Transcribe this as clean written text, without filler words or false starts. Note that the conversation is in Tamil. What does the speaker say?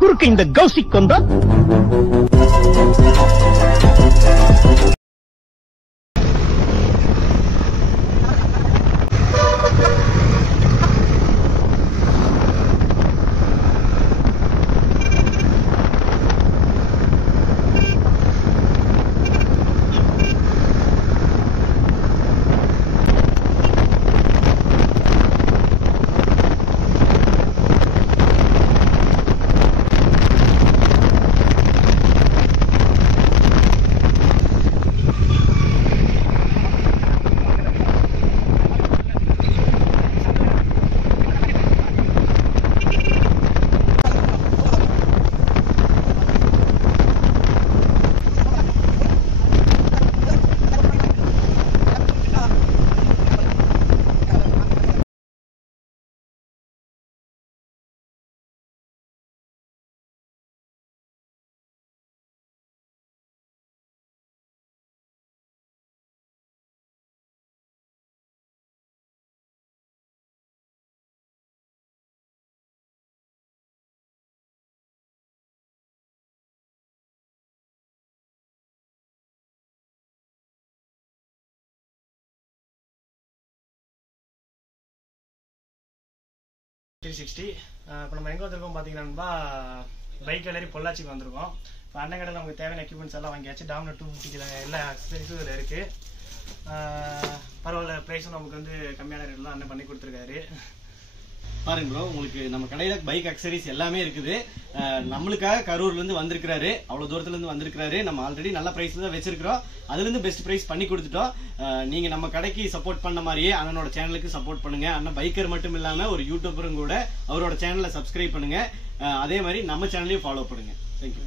குறுக்க இந்த கௌசிக் வந்தா இப்போ நம்ம எங்கே வந்திருக்கோம் பார்த்தீங்கன்னா பைக் கேலரி பொள்ளாச்சிக்கு வந்திருக்கோம். இப்போ அண்ணன் கடையில் நமக்கு தேவையான எக்யூப்மெண்ட்ஸ் எல்லாம் வாங்கியாச்சு. டாமினர் 250 எல்லா அக்சசரிஸும் இதில் இருக்குது. பரவாயில்ல, ப்ரைஸும் நமக்கு வந்து கம்மியான ரேட்லாம் அண்ணன் பண்ணி கொடுத்துருக்காரு. பாருங்க ப்ரோ, உங்களுக்கு நம்ம கடையில பைக் அக்சசரிஸ் எல்லாமே இருக்குது. நம்மளுக்காக கரூர்ல இருந்து வந்திருக்காரு, அவ்வளவு தூரத்துல இருந்து வந்திருக்காரு. நம்ம ஆல்ரெடி நல்ல பிரைஸ்ல தான் வச்சிருக்கிறோம், அதுல இருந்து பெஸ்ட் பிரைஸ் பண்ணி கொடுத்துட்டோம். நீங்க நம்ம கடைக்கு சப்போர்ட் பண்ண மாதிரியே அண்ணனோட சேனலுக்கு சப்போர்ட் பண்ணுங்க. அண்ணன் பைக்கர் மட்டும் இல்லாம ஒரு யூடியூபரும் கூட. அவரோட சேனலை சப்ஸ்கிரைப் பண்ணுங்க, அதே மாதிரி நம்ம சேனலையும் ஃபாலோ பண்ணுங்க. தேங்க்யூ.